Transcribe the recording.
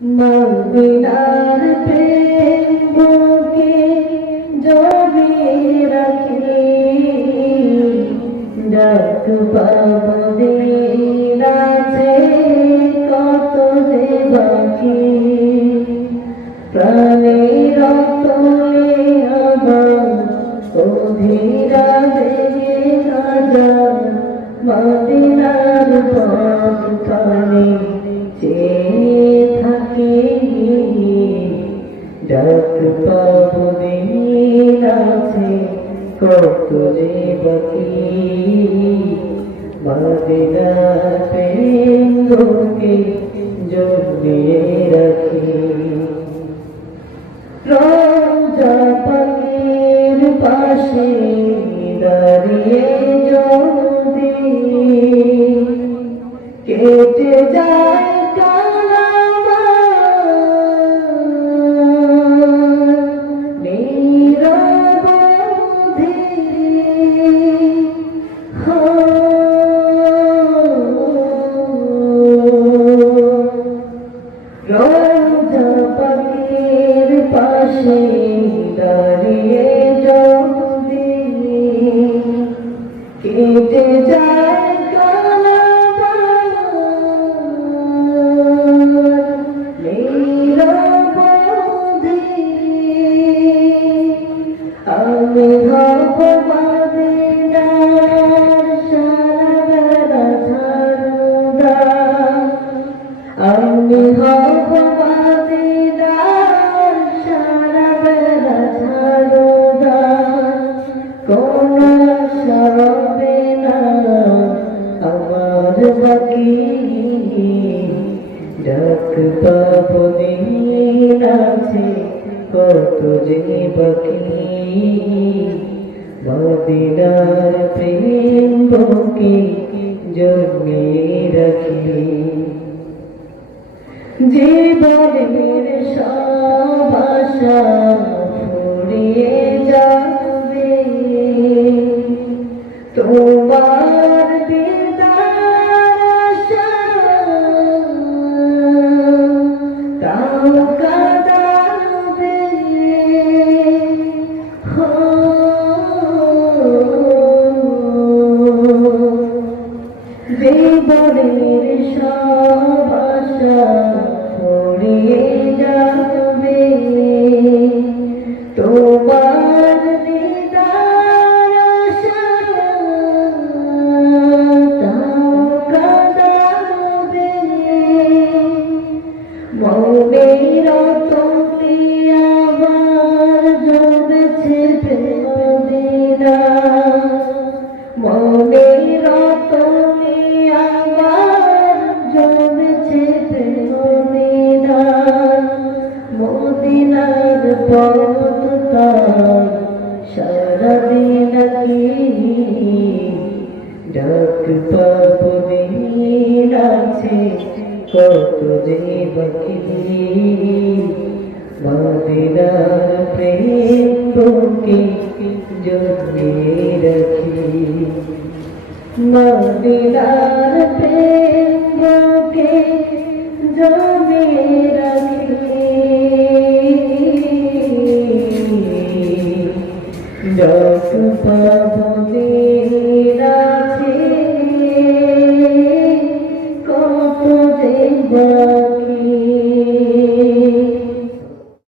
মদিনার প্রেমকে জমিয়ে রাখি, ডাক পাব দিন আছে কত যে বাকি। প্রাণের তলে আমার অধীরা দেহে হাজার মদিনার পথখানি চেয়ে থাকি। ডাক পাব দিন আছে কত যে বাকি। মদিনার প্রেমকে জমিয়ে রাখি। রওজা পাকের পাশে দাঁড়িয়ে যদি কেটে যায় রওজা পাকের পাশে দাঁড়িয়ে যদি কেটে যায় আমি হব মদিনার সারা ঝাড়ুদার। আমি হব মদিনার সারা ঝাড়ুদার। কোনো আশা রবে না আমার বাকি। ডাক পাব দিন আছে কত যে বাকি। মদিনার প্রেমকে জমিয়ে রাখি। জীবনের সব আশা ফুরিয়ে যাবে তোমার দিদার আশা তাও কাঁদাবে। জীবনের সব আশা ফুরিয়ে যাবে তোমার দিদার আশা তাও কাঁদাবে। মনের তলে আবার জমেছে মদিনা। মনের তলে আবার জমেছে মদিনা। মদিনার পথ তার সারাদিন কি। ডাক পাব দিন আছে কত যে বাকি। মদিনার প্রেমকে জমিয়ে রাখি। মদিনার প্রেমকে জমিয়ে রাখি। ডাক পাব